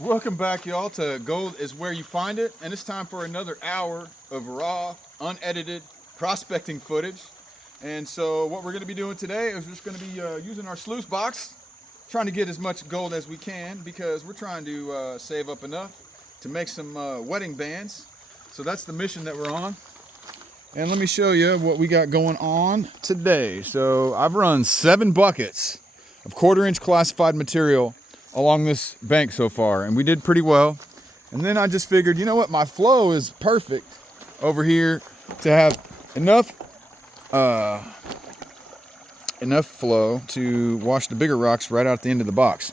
Welcome back, y'all, to Gold is Where You Find It. And it's time for another hour of raw, unedited prospecting footage. And so, what we're going to be doing today is just going to be using our sluice box, trying to get as much gold as we can because we're trying to save up enough to make some wedding bands. So, that's the mission that we're on. And let me show you what we got going on today. So, I've run 7 buckets of 1/4 inch classified material along this bank so far, and we did pretty well. And then I just figured, you know what, my flow is perfect over here to have enough flow to wash the bigger rocks right out the end of the box.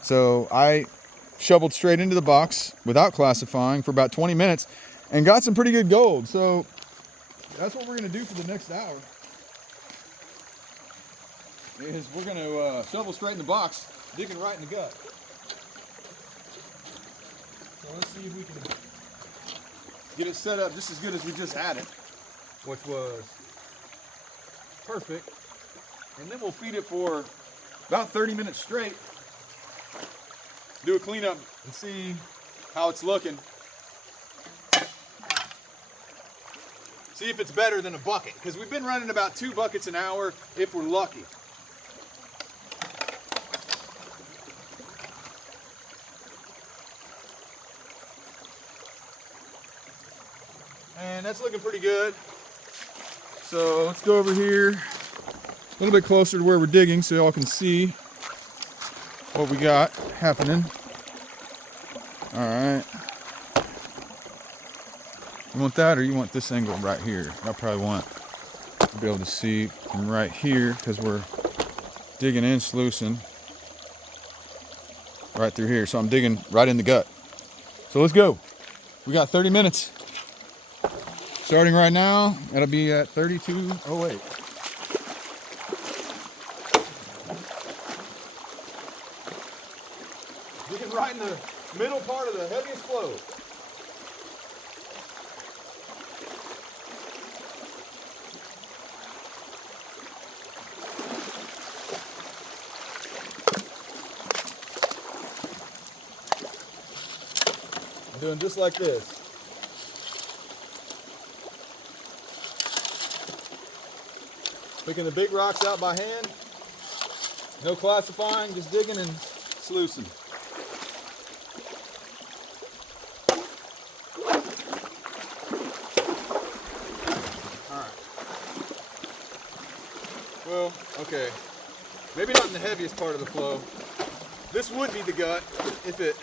So I shoveled straight into the box without classifying for about 20 minutes and got some pretty good gold. So that's what we're going to do for the next hour. Is we're going to shovel straight in the box, digging right in the gut. So let's see if we can get it set up just as good as we just had it, which was perfect. And then we'll feed it for about 30 minutes straight. Do a cleanup and see how it's looking. See if it's better than a bucket, because we've been running about 2 buckets an hour if we're lucky. And that's looking pretty good. So let's go over here a little bit closer to where we're digging so y'all can see what we got happening. All right. You want that, or you want this angle right here? I probably want to be able to see from right here because we're digging and sluicing right through here. So I'm digging right in the gut. So let's go. We got 30 minutes. Starting right now, that'll be at 32:08. Digging right in the middle part of the heaviest flow. I'm doing just like this. Picking the big rocks out by hand. No classifying, just digging and sluicing. Alright. Well, okay. Maybe not in the heaviest part of the flow. This would be the gut if it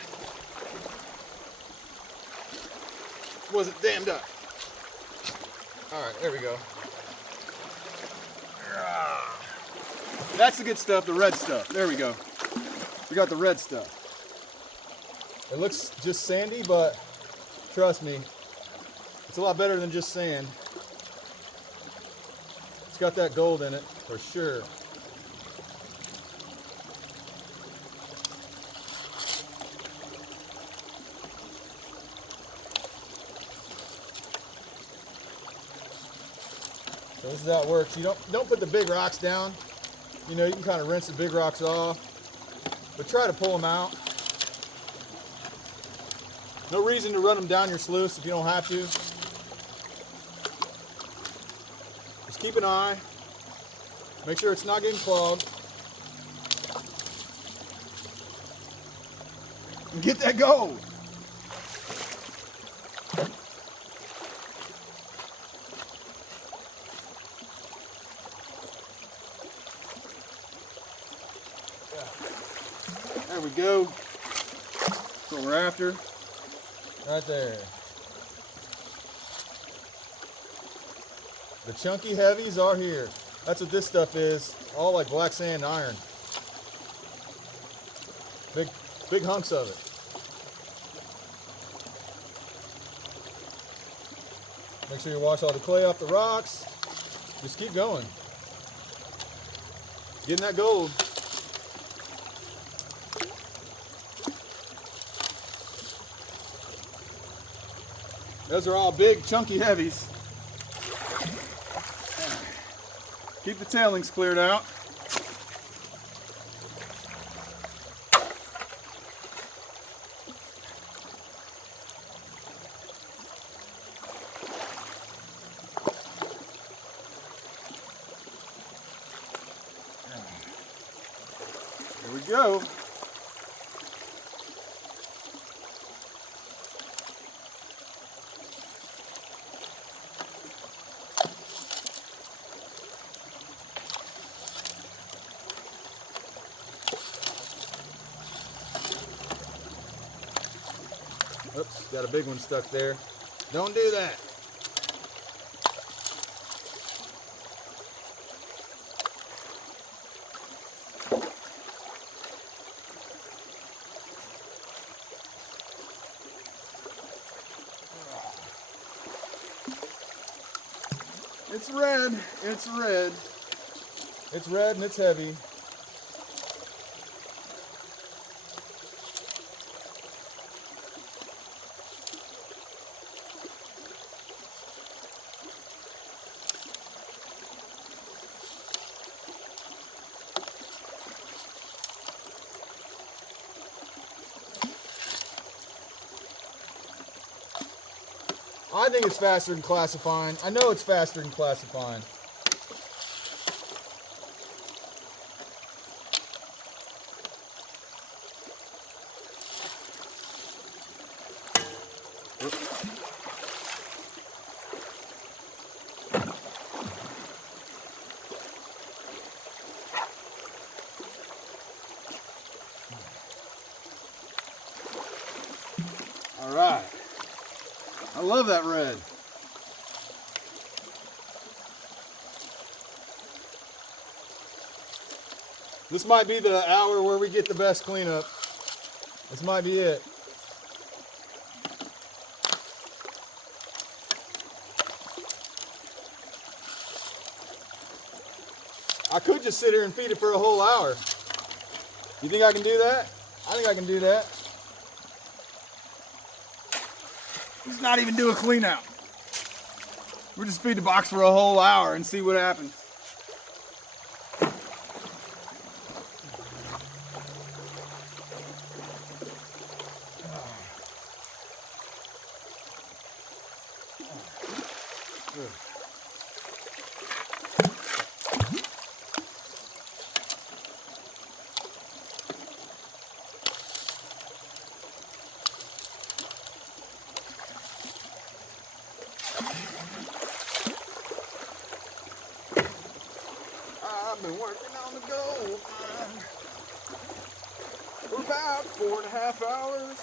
wasn't dammed up. Alright, there we go. That's the good stuff, the red stuff. There we go. We got the red stuff. It looks just sandy, but trust me, it's a lot better than just sand. It's got that gold in it, for sure. So this is how it works. You don't put the big rocks down. You know, you can kind of rinse the big rocks off, but try to pull them out. No reason to run them down your sluice if you don't have to. Just keep an eye. Make sure it's not getting clogged. And get that gold. There we go. That's what we're after. Right there. The chunky heavies are here. That's what this stuff is. All like black sand and iron. Big hunks of it. Make sure you wash all the clay off the rocks. Just keep going. Getting that gold. Those are all big, chunky heavies. Keep the tailings cleared out. Here we go. Oops, got a big one stuck there. Don't do that. It's red, it's red. It's red and it's heavy. I think it's faster than classifying. I know it's faster than classifying. All right. I love that red. This might be the hour where we get the best cleanup. This might be it. I could just sit here and feed it for a whole hour. You think I can do that? I think I can do that. Let's not even do a clean out. We'll just feed the box for a whole hour and see what happens. I've been working on the gold mine for about 4.5 hours.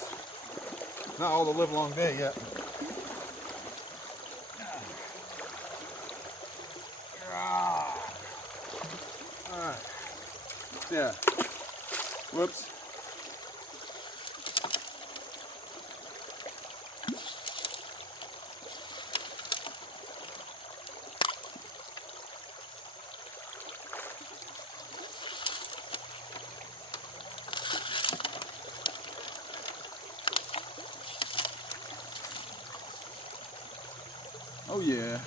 Not all the live long day yet. Alright. Yeah. Whoops. Oh yeah.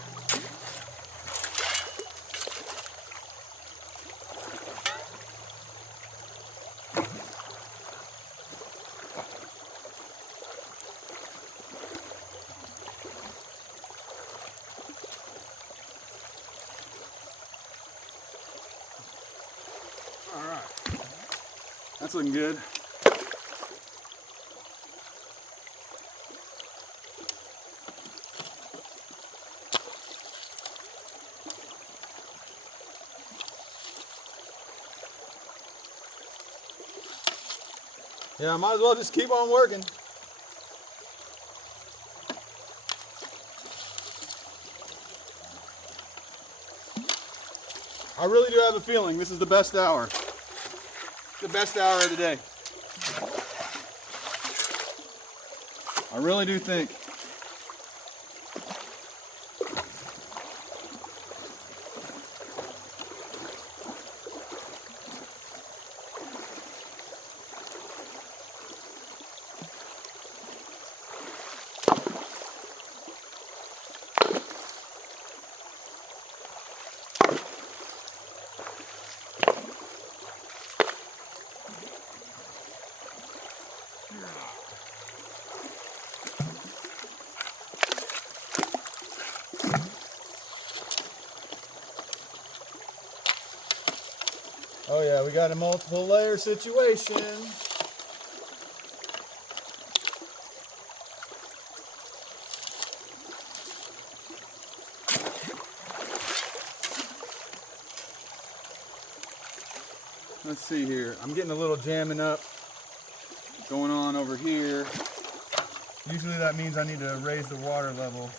All right. That's looking good. Yeah, I might as well just keep on working. I really do have a feeling this is the best hour. The best hour of the day. I really do think. Oh yeah. Yeah, we got a multiple layer situation. Let's see here. I'm getting a little jamming up going on over here. Usually that means I need to raise the water level.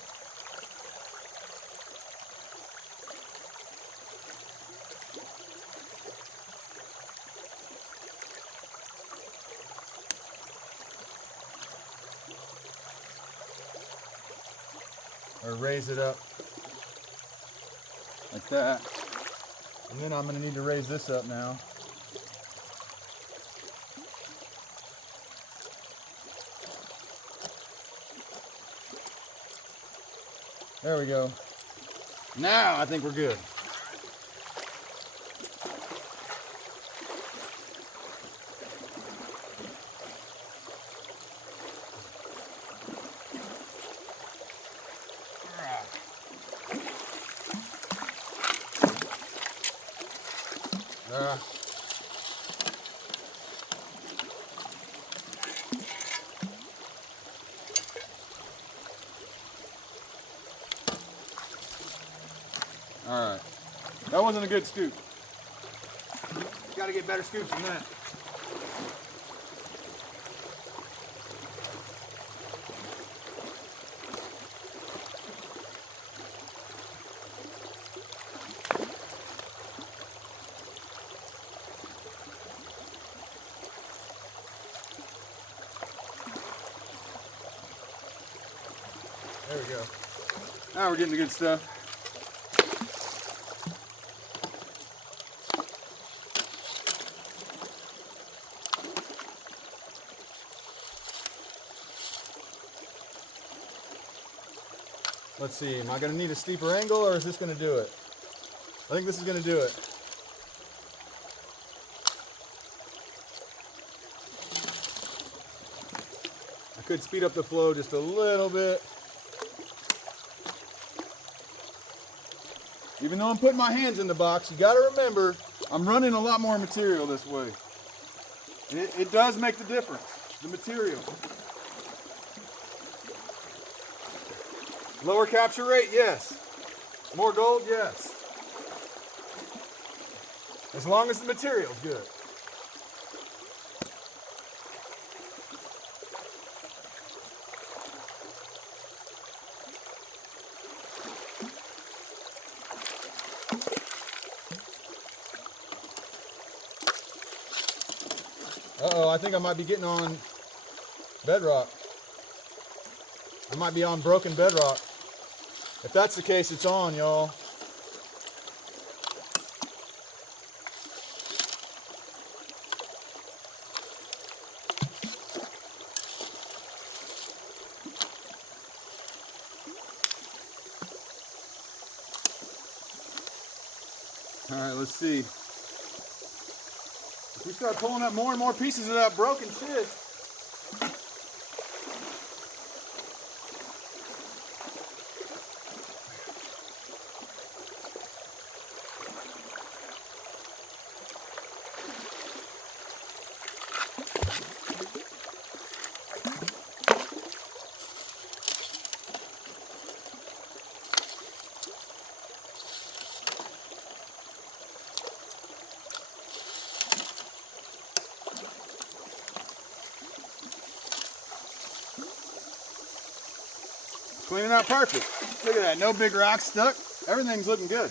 Or raise it up like that. And then I'm going to need to raise this up now. There we go. Now I think we're good. All right, that wasn't a good scoop. Got to get better scoops than that. There we go. Now we're getting the good stuff. Let's see, am I going to need a steeper angle or is this going to do it? I think this is going to do it. I could speed up the flow just a little bit. Even though I'm putting my hands in the box, you got to remember, I'm running a lot more material this way. It does make the difference, the material. Lower capture rate, yes. More gold, yes. As long as the material's good. Uh-oh, I think I might be getting on bedrock. I might be on broken bedrock. If that's the case, it's on, y'all. All right, let's see. If we start pulling up more and more pieces of that broken schist, cleaning out perfect. Look at that, no big rocks stuck. Everything's looking good.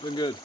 Looking good.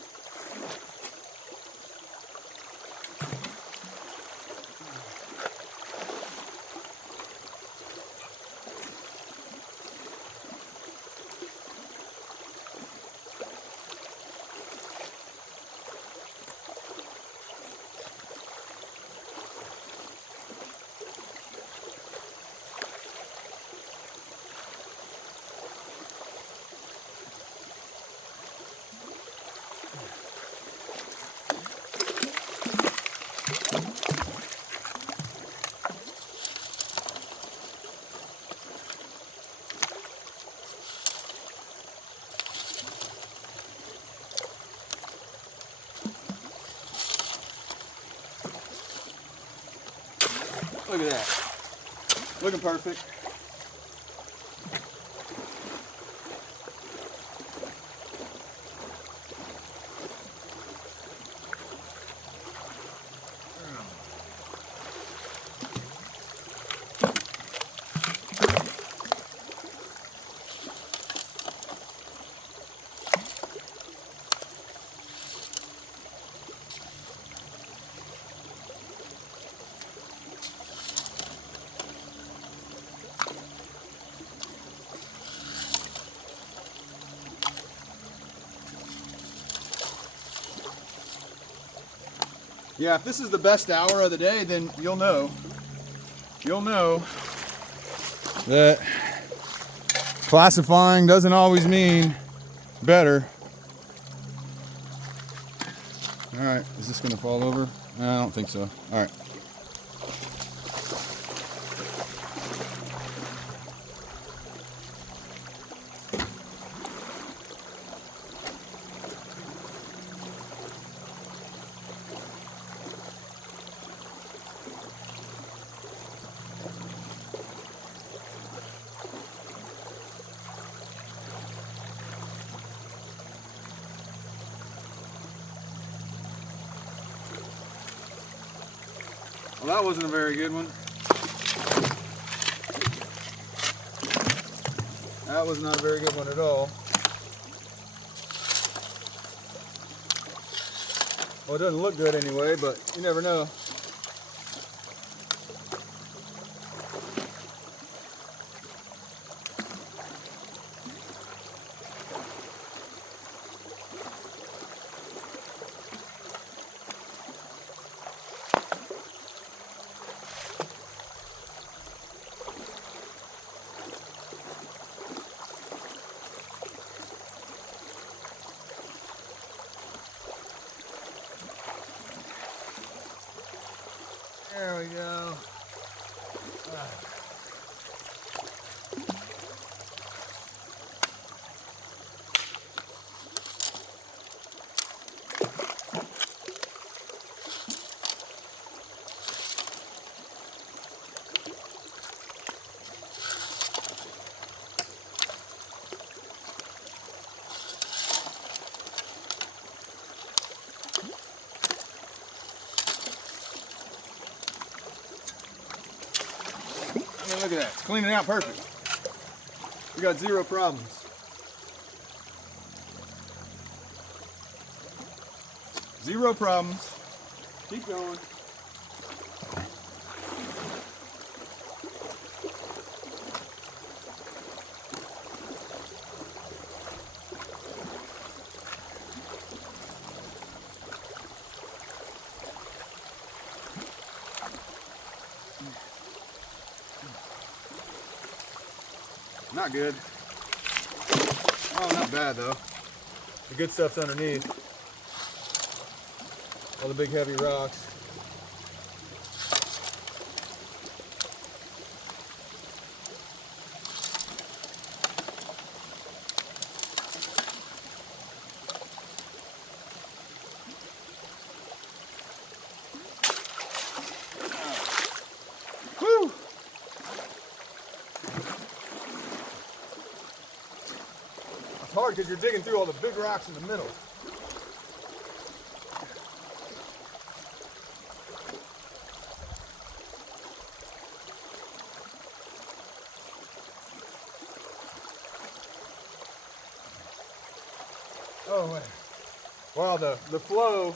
Look at that. Looking perfect. Yeah, if this is the best hour of the day, then you'll know that classifying doesn't always mean better. All right, is this gonna fall over? I don't think so. All right. Well, that wasn't a very good one. That was not a very good one at all. Well, it doesn't look good anyway, but you never know. There we go. Look at that, it's cleaning out perfect. We got zero problems. Zero problems. Keep going. Not good. Oh, not bad though. The good stuff's underneath. All the big heavy rocks. Woo! It's hard because you're digging through all the big rocks in the middle. Oh, wait. Wow, the flow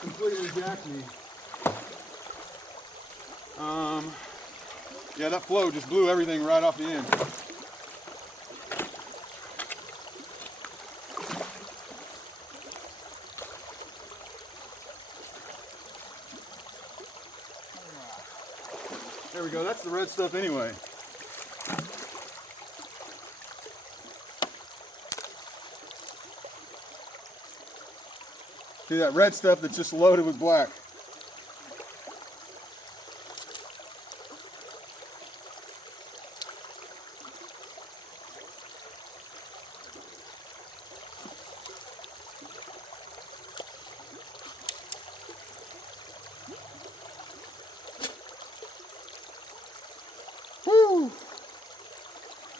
completely jacked me. Yeah, that flow just blew everything right off the end. There we go, that's the red stuff anyway. See that red stuff that's just loaded with black.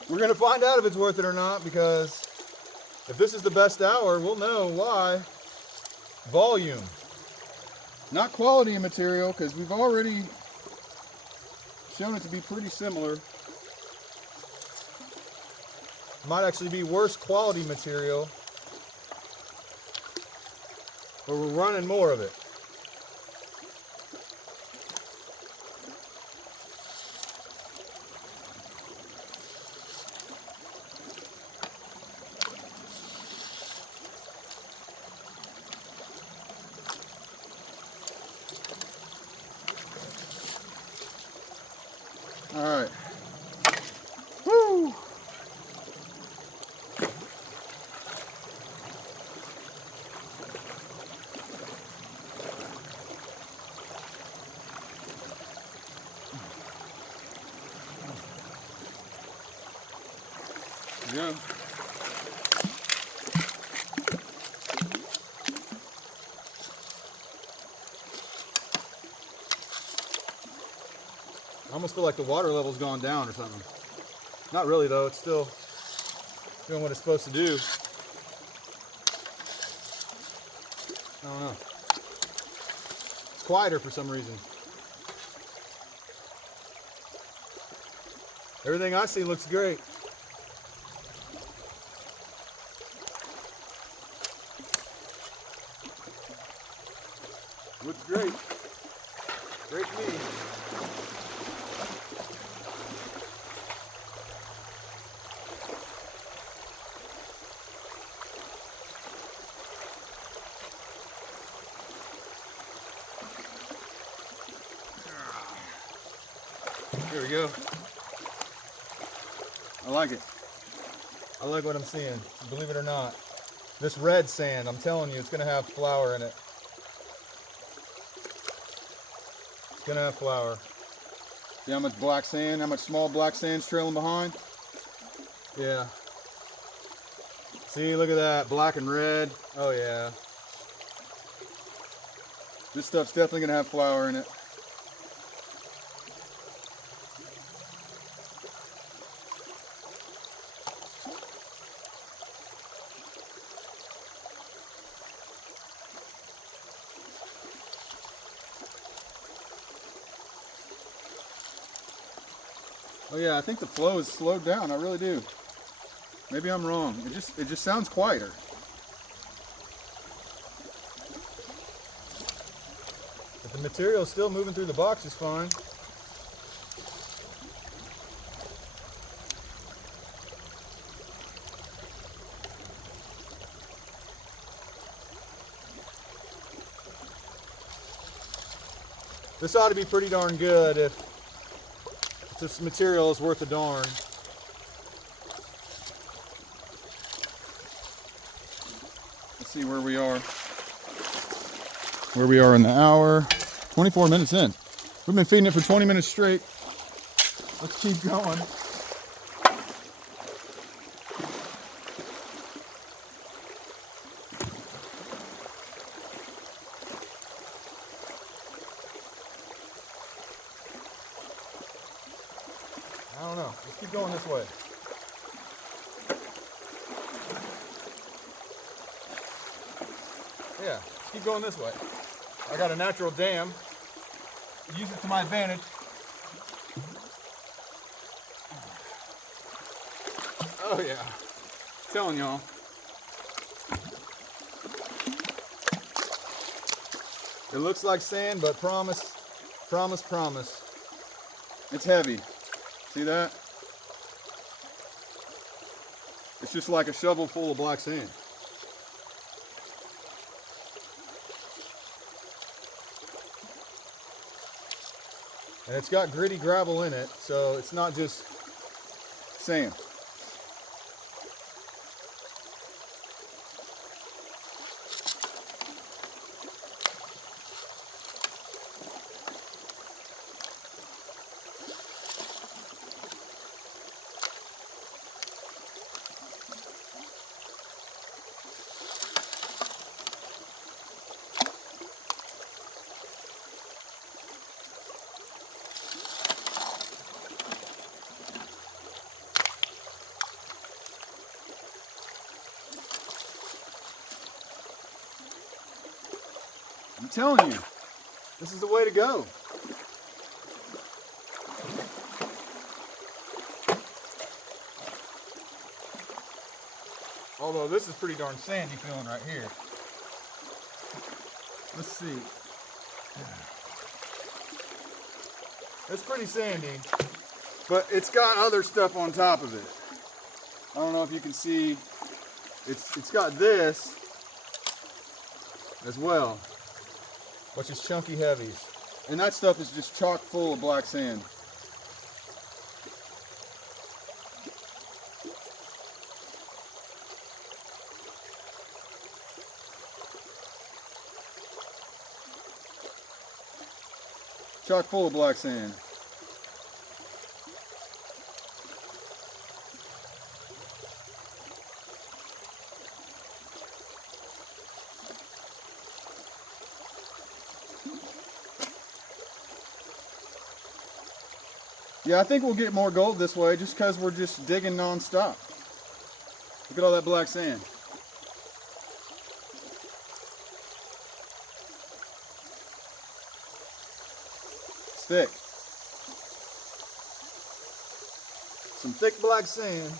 We're gonna find out if it's worth it or not, because if this is the best hour, we'll know why. Volume. Not quality of material, because we've already shown it to be pretty similar. Might actually be worse quality material, but we're running more of it. All right. Woo! Yeah. I almost feel like the water level's gone down or something. Not really though, it's still doing what it's supposed to do. I don't know. It's quieter for some reason. Everything I see looks great. Looks great. Great to me. Here we go. I like it. I like what I'm seeing, believe it or not. This red sand, I'm telling you, it's gonna have flour in it. It's gonna have flour. See how much black sand, how much small black sand's trailing behind? Yeah. See, look at that, black and red. Oh yeah. This stuff's definitely gonna have flour in it. Oh yeah, I think the flow is slowed down. I really do. Maybe I'm wrong. It just sounds quieter. But the material still moving through the box is fine. This ought to be pretty darn good if this material is worth a darn. Let's see where we are. Where we are in the hour. 24 minutes in. We've been feeding it for 20 minutes straight. Let's keep going. I don't know. Let's keep going this way. Yeah, keep going this way. I got a natural dam. Use it to my advantage. Oh yeah. I'm telling y'all. It looks like sand, but promise, promise, promise. It's heavy. See that? It's just like a shovel full of black sand. And it's got gritty gravel in it, so it's not just sand. telling you, this is the way to go. Although this is pretty darn sandy feeling right here. Let's see. It's pretty sandy, but it's got other stuff on top of it. I don't know if you can see, it's got this as well, which is chunky heavies. And that stuff is just chock full of black sand. Chock full of black sand. Yeah, I think we'll get more gold this way just because we're just digging non-stop. Look at all that black sand. It's thick. Some thick black sand.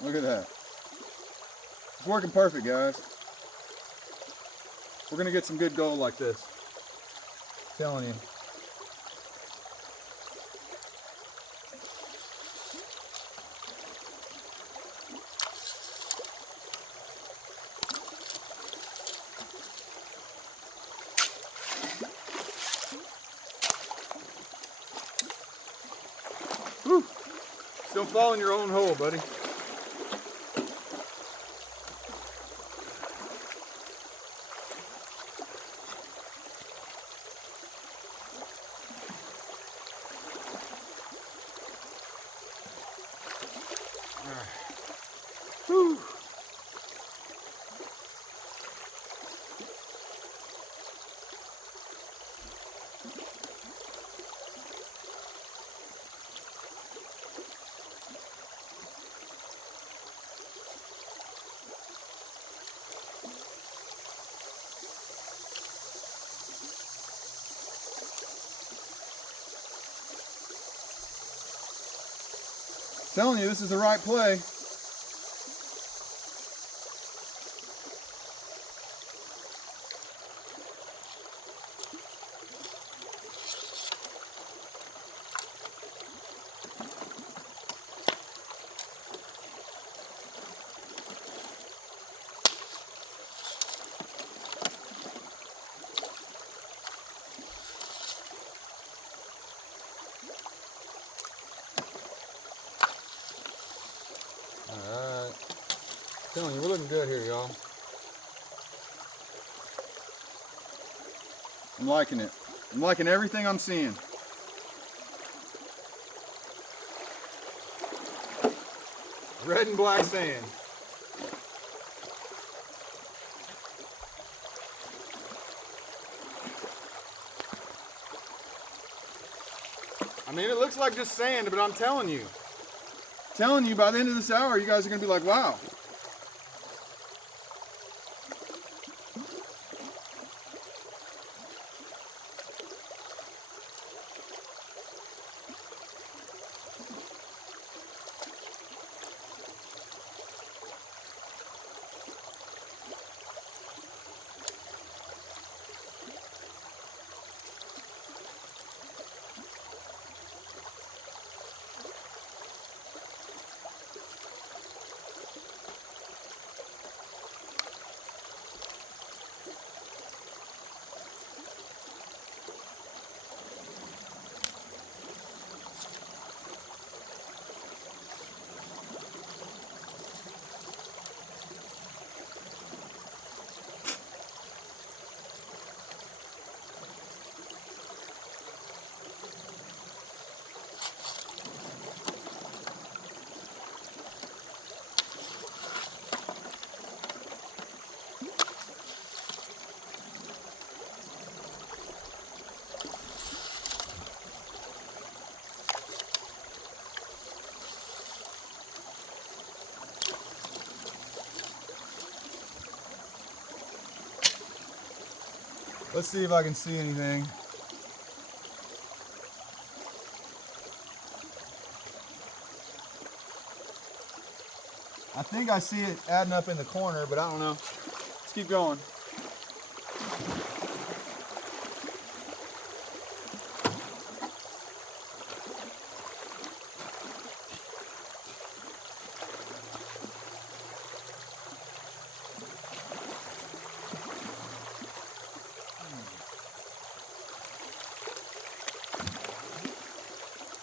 Look at that. It's working perfect, guys. We're gonna get some good gold like this. I'm telling you. Whew. Still fall in your own hole, buddy. Whew. Telling you, this is the right play. Alright. Telling you, we're looking good here, y'all. I'm liking it. I'm liking everything I'm seeing. Red and black sand. I mean, it looks like just sand, but I'm telling you, by the end of this hour, you guys are going to be like, wow. Let's see if I can see anything. I think I see it adding up in the corner, but I don't know. Let's keep going.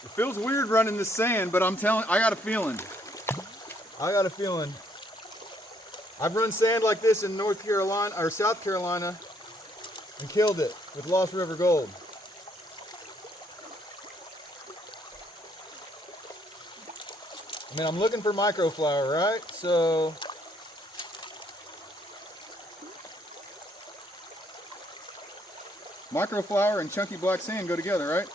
It feels weird running the sand, but I got a feeling. I've run sand like this in North Carolina or South Carolina and killed it with Lost River Gold. I mean, I'm looking for microflower, right? So microflower and chunky black sand go together, right?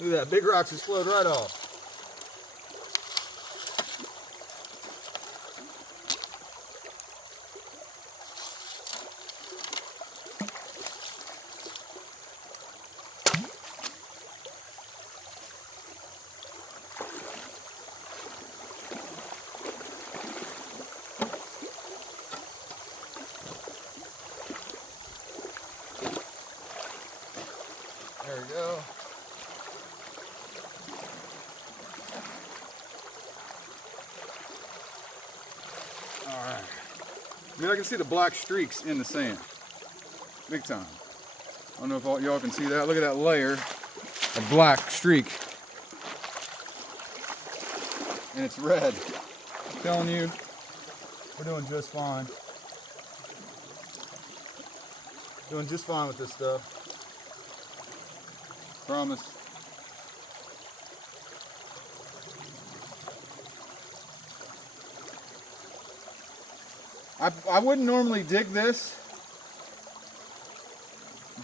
Look at that, big rocks just flowed right off. There we go. Alright. I mean, I can see the black streaks in the sand. Big time. I don't know if y'all can see that. Look at that layer of black streak. And it's red. I'm telling you, we're doing just fine. Doing just fine with this stuff. Promise. I wouldn't normally dig this,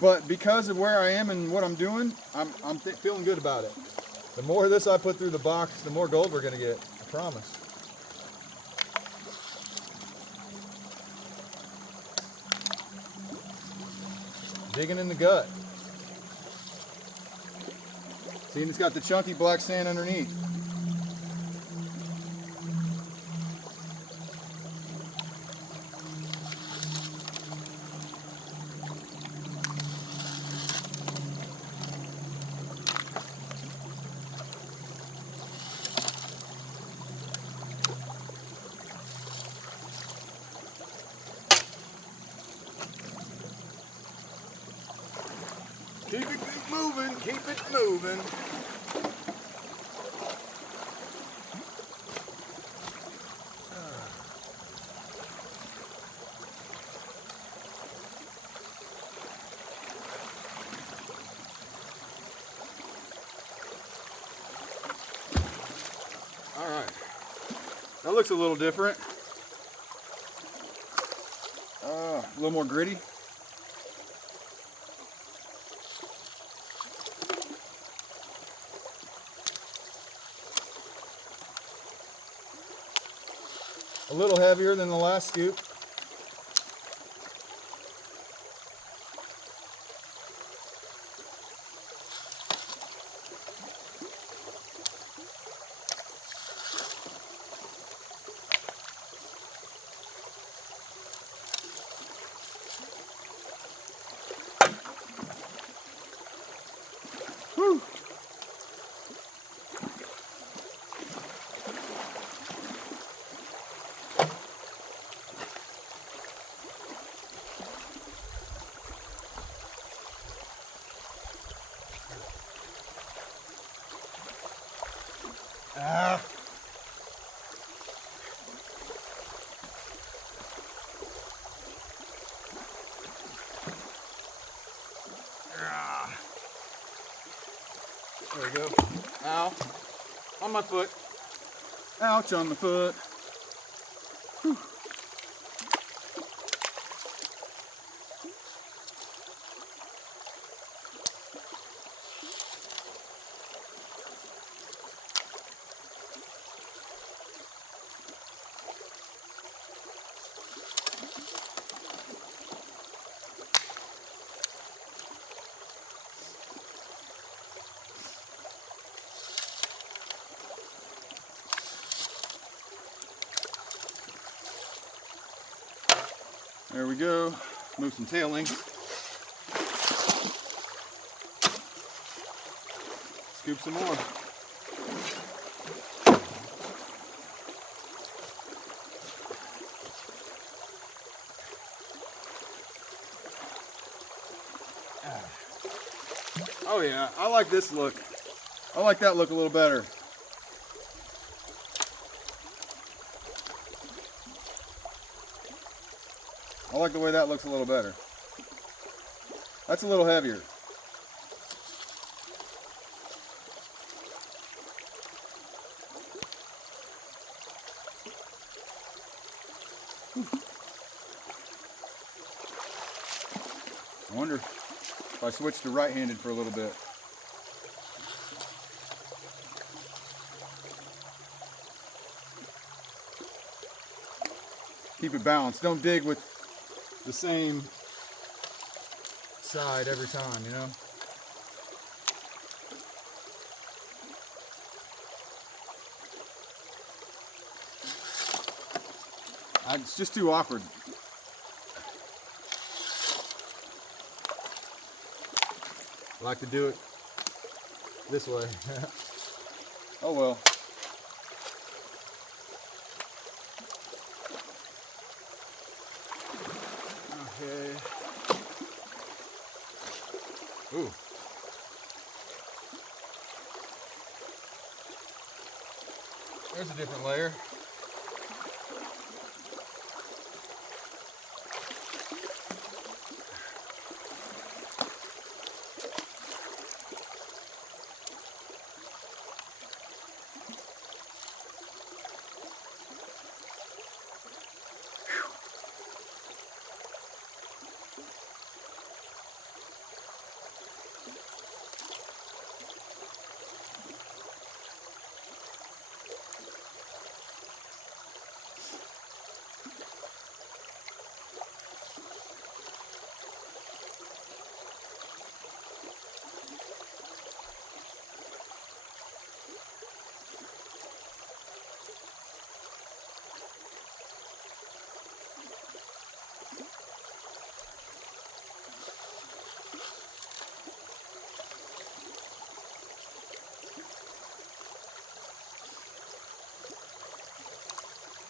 but because of where I am and what I'm doing, I'm feeling good about it. The more of this I put through the box, the more gold we're gonna get. I promise. Digging in the gut. See, and it's got the chunky black sand underneath. Keep it moving, keep it moving. All right, that looks a little different. A little more gritty. A little heavier than the last scoop. Whew. Ah. There we go. Ow. On my foot. Ouch on my foot. Whew. There we go. Move some tailings. Scoop some more. Oh yeah, I like this look. I like that look a little better. I like the way that looks a little better. That's a little heavier. I wonder if I switch to right-handed for a little bit. Keep it balanced. Don't dig with the same side every time, you know? It's just too awkward. I like to do it this way. Oh well. Okay. Ooh. There's a different layer.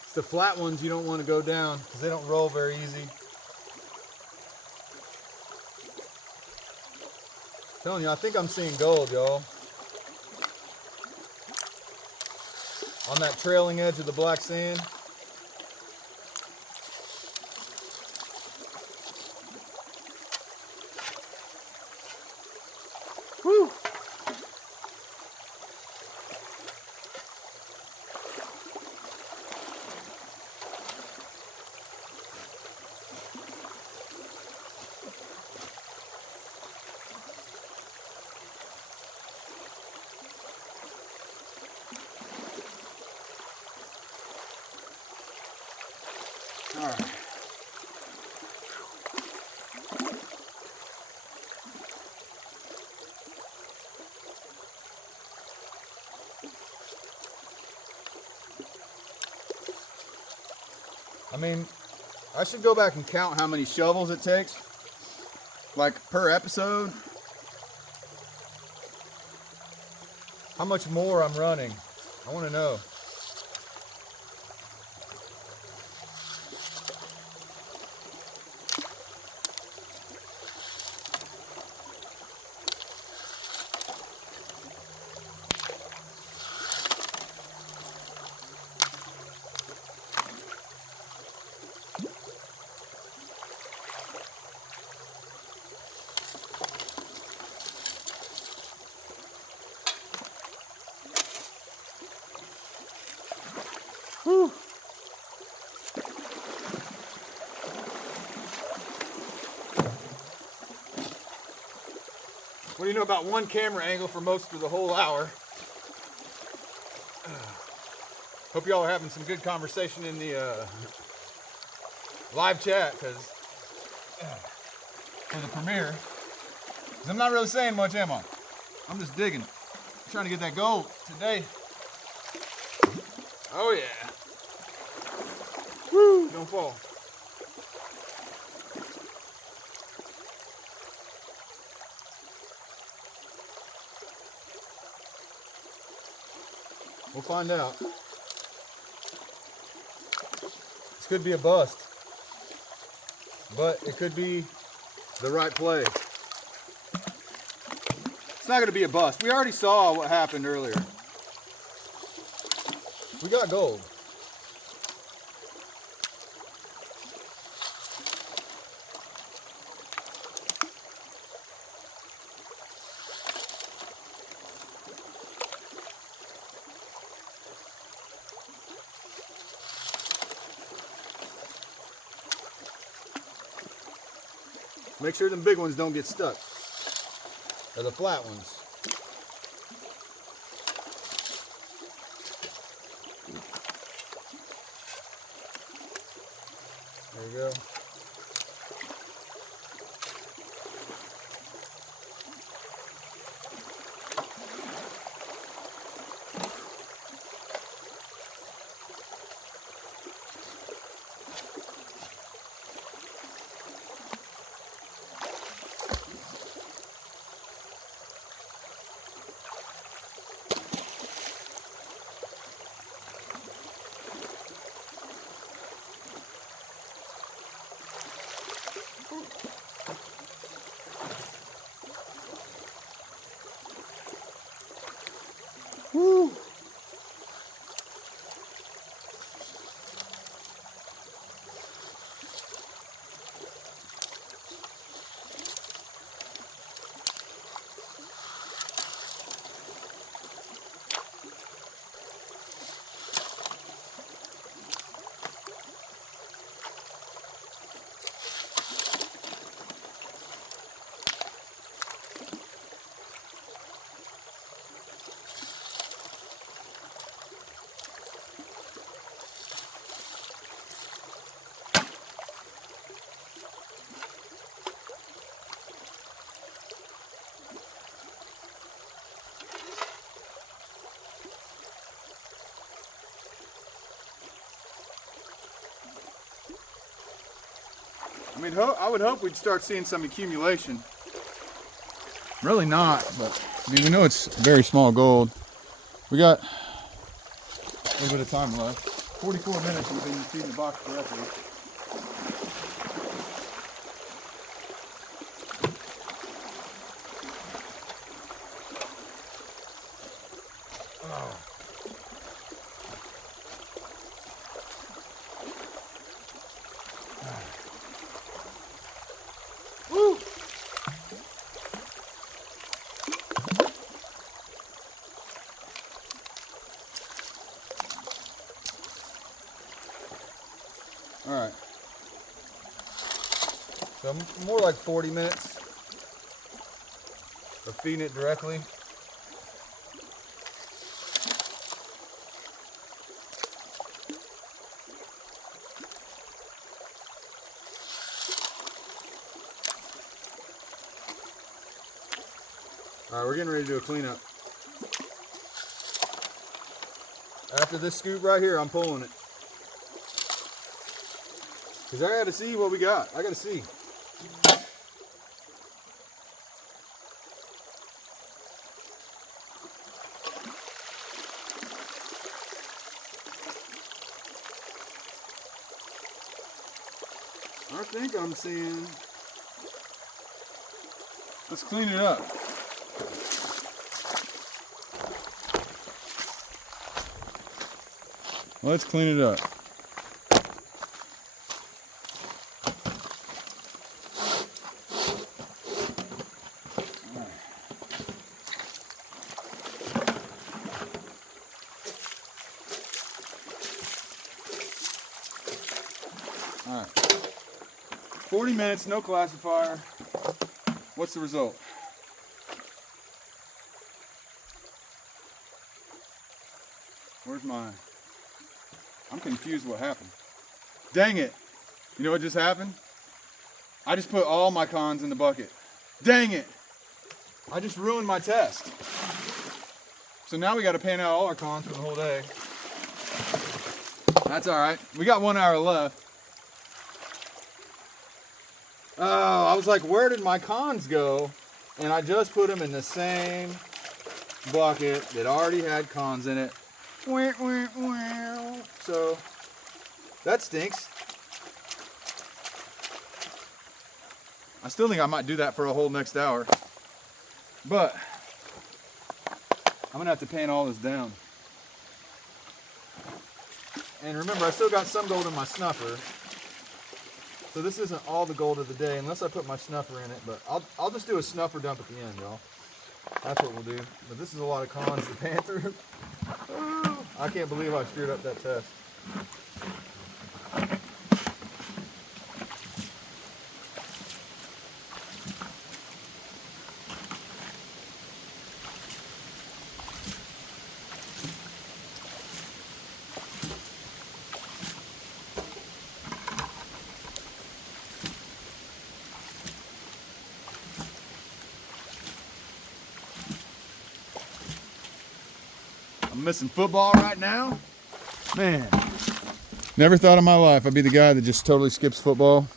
It's the flat ones you don't want to go down because they don't roll very easy. I'm telling you, I think I'm seeing gold, y'all. On that trailing edge of the black sand. Whew. All right. I mean, I should go back and count how many shovels it takes, like per episode. How much more I'm running. I want to know. Whew. What do you know about one camera angle for most of the whole hour? Hope y'all are having some good conversation in the live chat, because for the premiere, 'cause I'm not really saying much, am I? I'm just digging, trying to get that gold today. Oh yeah. Woo! Don't fall. We'll find out. This could be a bust, but it could be the right play. It's not going to be a bust. We already saw what happened earlier. We got gold. Make sure them big ones don't get stuck, or the flat ones. There you go. Woo! I mean, I would hope we'd start seeing some accumulation. Really not, but I mean, we know it's very small gold. We got a little bit of time left. 44 minutes we've been feeding the box correctly. Woo! All right. So more like 40 minutes of feeding it directly. All right, we're getting ready to do a cleanup. After this scoop right here, I'm pulling it. Because I got to see what we got. I got to see. I think I'm seeing... Let's clean it up. Let's clean it up. All right. 40 minutes, no classifier. What's the result? Where's mine? I'm confused what happened. Dang it. You know what just happened? I just put all my cons in the bucket. Dang it. I just ruined my test. So now we got to pan out all our cons for the whole day. That's all right. We got 1 hour left. Oh, I was like, where did my cons go? And I just put them in the same bucket that already had cons in it. So that stinks. I still think I might do that for a whole next hour, but I'm gonna have to pan all this down. And remember, I still got some gold in my snuffer, so this isn't all the gold of the day unless I put my snuffer in it. But I'll just do a snuffer dump at the end, y'all. That's what we'll do. But this is a lot of cons to pan through. I can't believe I screwed up that test. I'm missing football right now. Man, never thought in my life I'd be the guy that just totally skips football.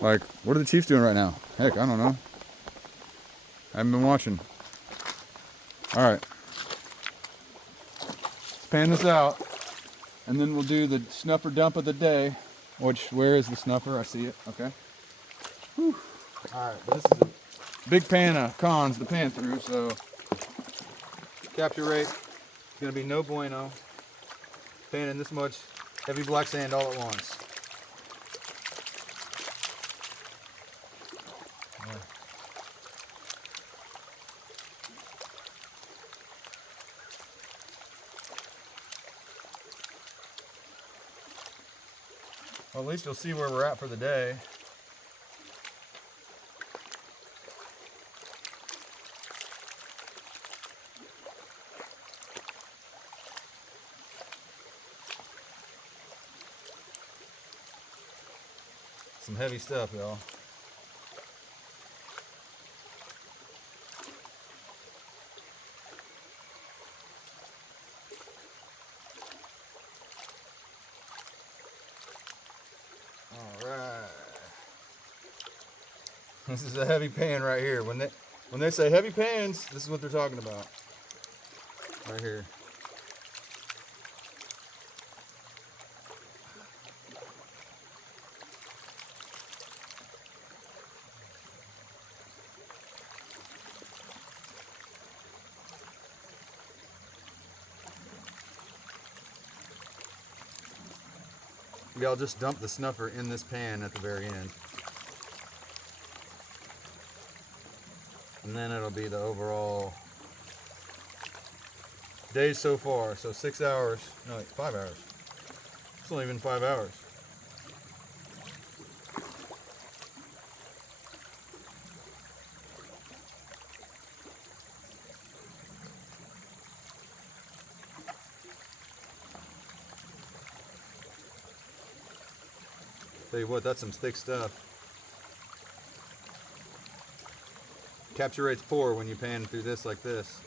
Like, what are the Chiefs doing right now? Heck, I don't know. I haven't been watching. All right. Let's pan this out, and then we'll do the snuffer dump of the day. Where is the snuffer? I see it. Okay. Whew. All right, this is a big pan of cons to pan through, so capture rate is gonna be no bueno. Panning this much heavy black sand all at once. Well, at least you'll see where we're at for the day. Some heavy stuff, y'all. All right. This is a heavy pan right here. When they say heavy pans, this is what they're talking about. Right here. Maybe I'll just dump the snuffer in this pan at the very end. And then it'll be the overall day so far. So 6 hours, no, like 5 hours. It's not even 5 hours. Tell you what, that's some thick stuff. Capture rate's poor when you pan through this like this.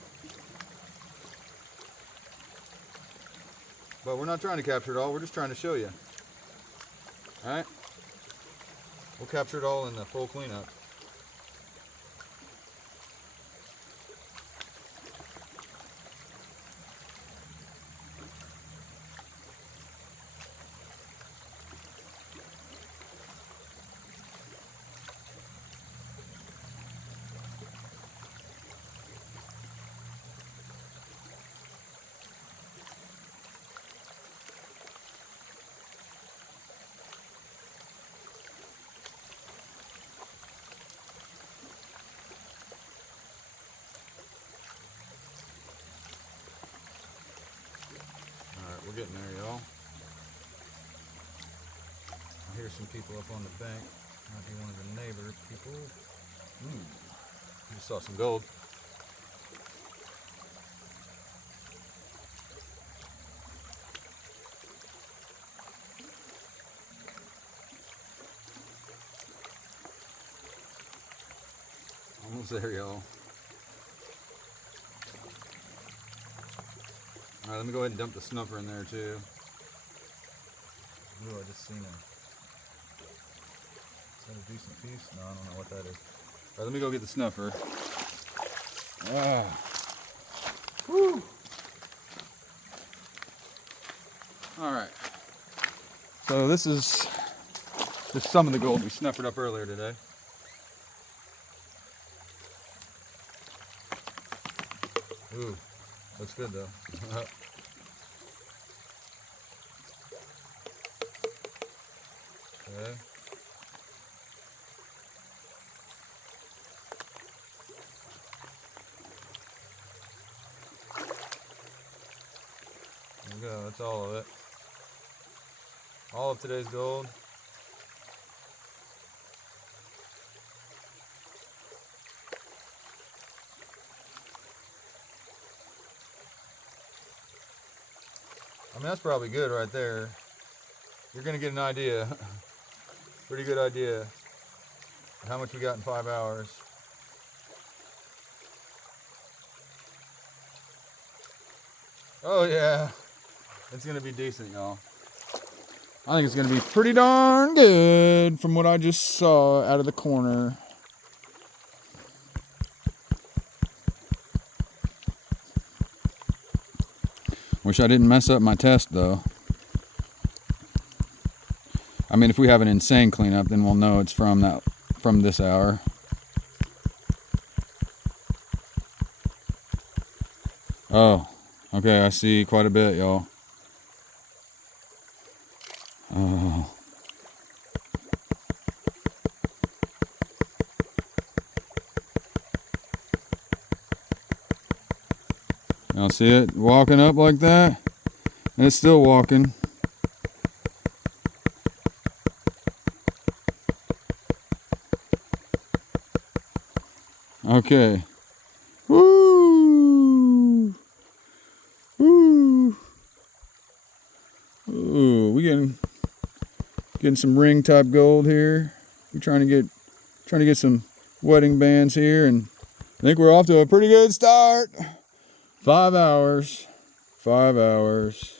But we're not trying to capture it all, we're just trying to show you. Alright? We'll capture it all in the full cleanup. We're getting there, y'all. I hear some people up on the bank. Might be one of the neighbor people. Just saw some gold. Almost there, y'all. All right, let me go ahead and dump the snuffer in there too. Ooh, I just seen a. Is that a decent piece? No, I don't know what that is. All right, let me go get the snuffer. Woo. All right. So this is just some of the gold we snuffed up earlier today. Ooh, looks good though. Okay. There we go, that's all of it. All of today's gold. I mean, that's probably good right there. You're gonna get an idea, pretty good idea, of how much we got in 5 hours. Oh yeah, it's gonna be decent, y'all. I think it's gonna be pretty darn good from what I just saw out of the corner. Wish I didn't mess up my test though. I mean, if we have an insane cleanup, then we'll know it's from this hour. Oh, okay, I see quite a bit, y'all. Oh. Y'all see it walking up like that? And it's still walking. Okay. Woo! Woo! Ooh, we getting some ring type gold here. We're trying to get some wedding bands here, and I think we're off to a pretty good start. 5 hours. 5 hours.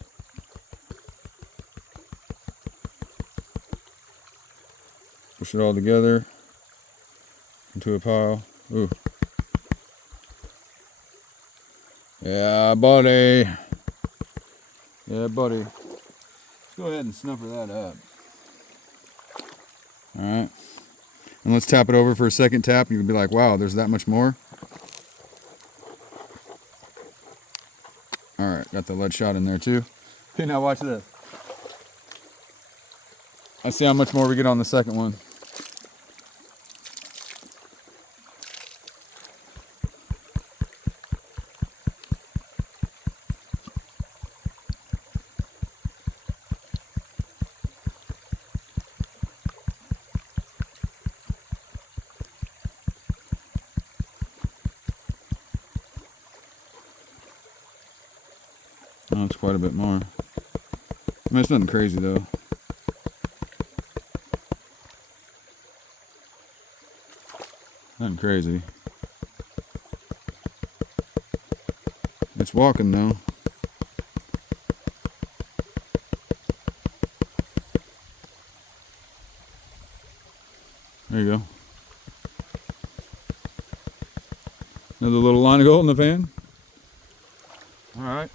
Push it all together into a pile. Ooh. Yeah, buddy. Yeah, buddy. Let's go ahead and snuffer that up. All right. And let's tap it over for a second tap. You can be like, wow, there's that much more. All right, got the lead shot in there too. Okay, now watch this. Let's see how much more we get on the second one. Oh, it's quite a bit more. I mean, it's nothing crazy though. Nothing crazy. It's walking though. There you go. Another little line of gold in the pan. All right.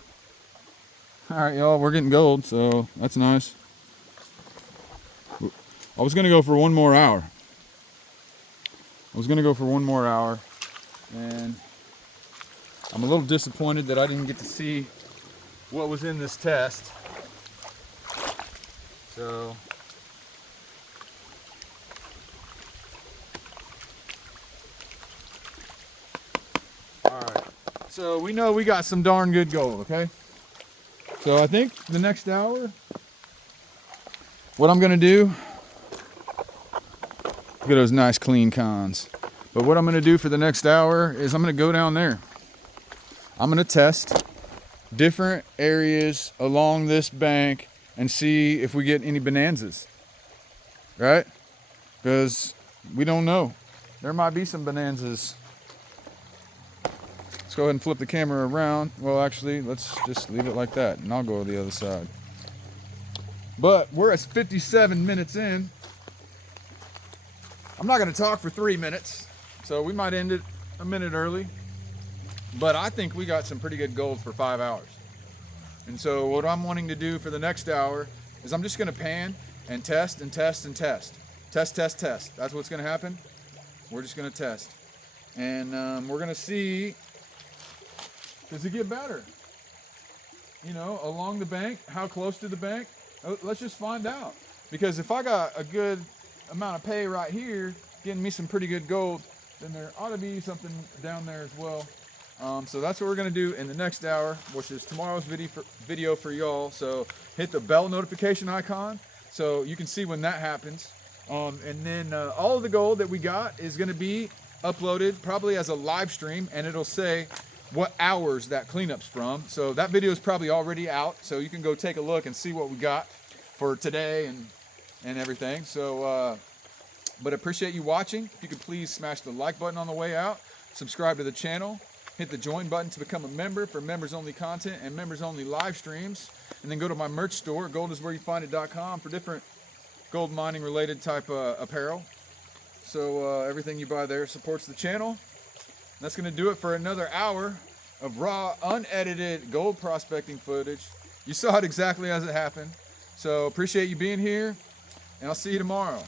All right, y'all, we're getting gold, so that's nice. I was gonna go for one more hour. And I'm a little disappointed that I didn't get to see what was in this test. So all right, so we know we got some darn good gold, okay? So I think the next hour, what I'm gonna do, look at those nice clean cons. But what I'm gonna do for the next hour is I'm gonna go down there. I'm gonna test different areas along this bank and see if we get any bonanzas, right? Because we don't know. There might be some bonanzas. Let's go ahead and flip the camera around. Well, actually, let's just leave it like that, and I'll go to the other side. But we're at 57 minutes in. I'm not going to talk for 3 minutes, so we might end it a minute early. but I think we got some pretty good gold for 5 hours. And so what I'm wanting to do for the next hour is I'm just going to pan and test and test and test. Test, test, test. That's what's going to happen. We're just going to test. And we're going to see, does it get better? You know, along the bank, how close to the bank? Let's just find out. Because if I got a good amount of pay right here, getting me some pretty good gold, then there ought to be something down there as well. So that's what we're going to do in the next hour, which is tomorrow's video for y'all. So hit the bell notification icon so you can see when that happens. And then all of the gold that we got is going to be uploaded probably as a live stream, and it'll say what hours that cleanup's from. So that video is probably already out, so you can go take a look and see what we got for today and everything. So, but I appreciate you watching. If you could please smash the like button on the way out, subscribe to the channel, hit the join button to become a member for members only content and members only live streams, and then go to my merch store, goldiswhereyoufind.com, for different gold mining related type apparel. So everything you buy there supports the channel. That's going to do it for another hour of raw, unedited gold prospecting footage. You saw it exactly as it happened. So appreciate you being here, and I'll see you tomorrow.